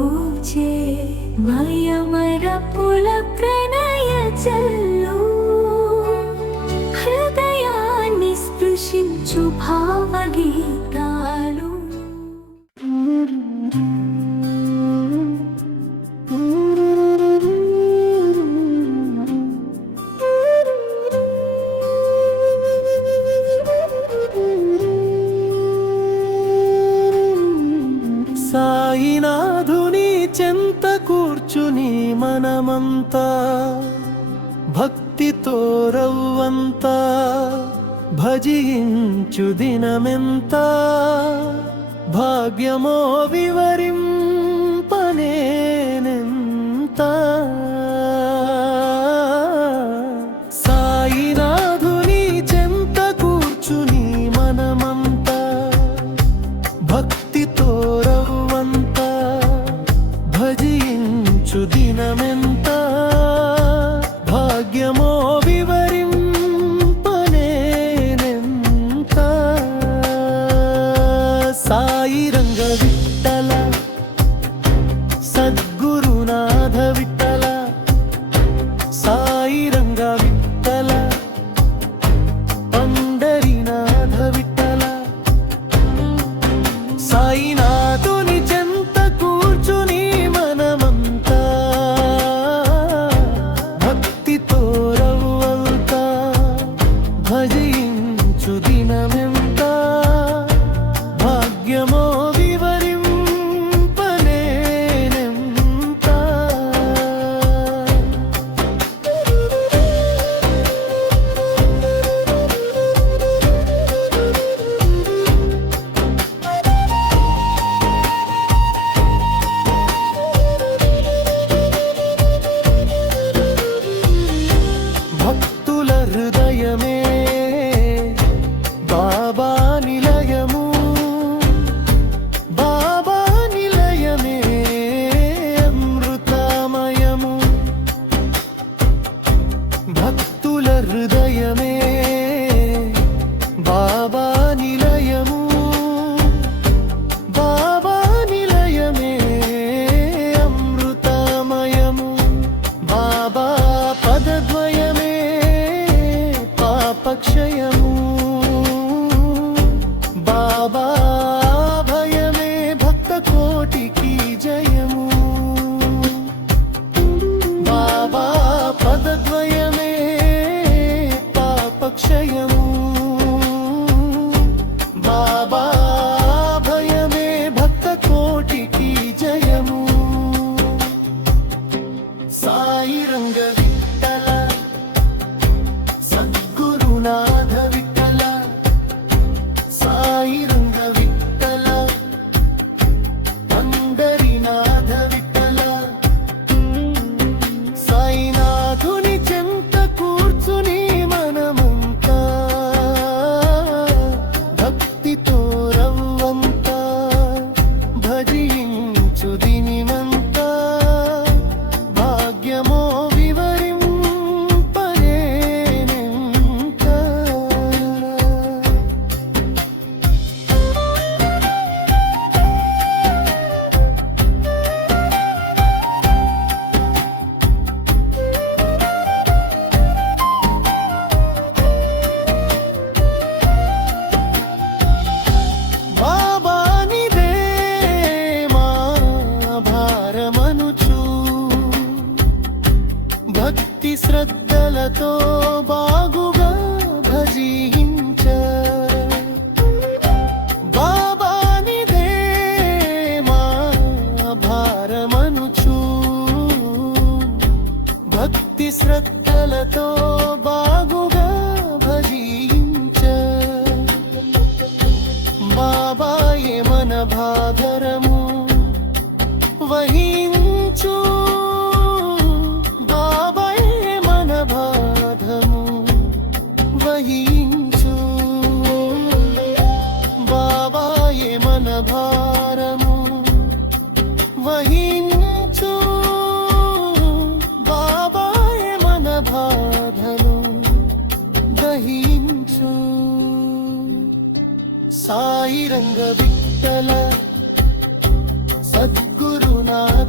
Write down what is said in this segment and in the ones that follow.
దోచే మయమరపుల ప్రణయ జల్లు హృదయాన్ని స్పృశించు భావగీతాలు. సాయినాథుని చెంత కూర్చుని మనమంతా భక్తితో రవ్వంతా భజించు దినమెంత భాగ్యమో వివరింపనేనెంత. సాయినాథుని చెంత కూర్చుని మనమంతా భక్తితో భజించు దినమెంత భాగ్యమో వివరింపనేనెంత. సాయి రంగ విఠల సద్గురునాథ విఠల సాయి రంగ విఠల పండరీనాథ విఠల సాయినాథుని చెంత కూర్చుని మనమంతా భక్తితో రవ్వంతా భజించు దినమెంత భాగ్యమో వివరింపనేనెంత. భక్తుల హృదయమే బాబా నిలయము బాబా నిలయమే అమృతమయము. భక్తుల హృదయమే బాబా నిలయము బాబా నిలయమే అమృతమయము. బాబా పదద్వయమే పాపక్షయము బాబా భయమే భక్త కోటికి జయము. బాబా పదద్వయమే పాపక్షయము బాబా భయమే భక్త కోటికి జయము. సాయి రంగ విఠల సద్గురునాథ విఠల సాయి రంగ విఠల పండరీనాథ విఠల సాయినాథుని చెంత కూర్చుని మనమంతా భక్తితో రవ్వంతా భజించు దినమంత భాగ్యమో వివరింపనేనెంత. బాబానిదే మా భారమనుచు భక్తి శ్రద్ధలతో బాగుగా భజించ. బాబానిదే మా భారమనుచు భక్తి శ్రద్ధలతో బాగుగా భజించ. బాబాయే మన భాగరము వహించు బాబాయే మన బాధము వహించు బాబాయే మన భారము వహించు బాబాయే మన బాధను దహించు. సాయి రంగ విఠల సద్గురునాథ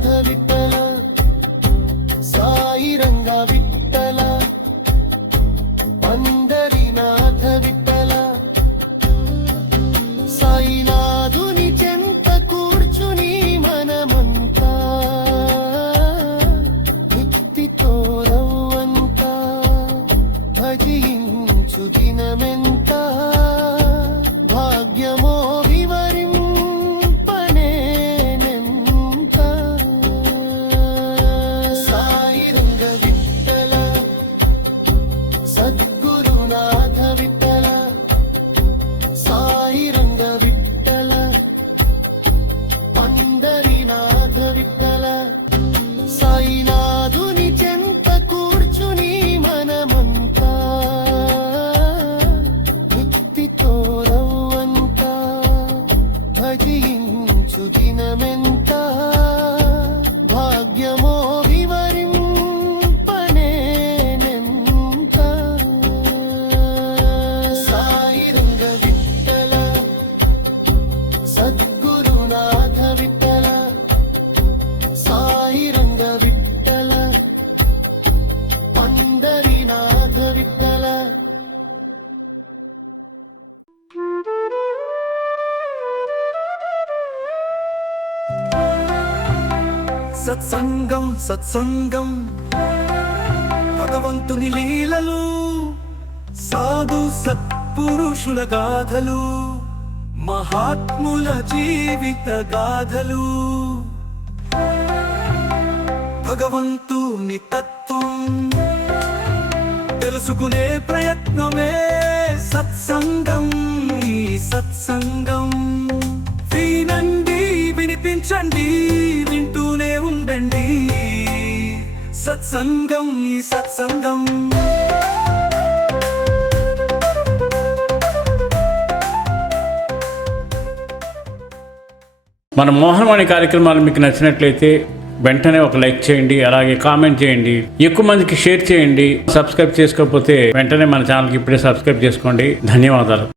సత్సంగం సత్సంగం భగవంతుని లీలలు సాధు సత్పురుషుల గాథలు మహాత్ముల జీవిత గాథలు భగవంతుని తత్వం తెలుసుకునే ప్రయత్నమే సత్సంగం ఈ సత్సంగం వినండి వినిపించండి వింటూనే ఉండండి సత్సంగం ఈ సత్సంగం మన మోహనవాణి కార్యక్రమాలు మీకు నచ్చినట్లయితే వెంటనే ఒక లైక్ చేయండి, అలాగే కామెంట్ చేయండి, ఎక్కువ మందికి షేర్ చేయండి. సబ్స్క్రైబ్ చేసుకోకపోతే వెంటనే మన ఛానల్కి ఇప్పుడే సబ్స్క్రైబ్ చేసుకోండి. ధన్యవాదాలు.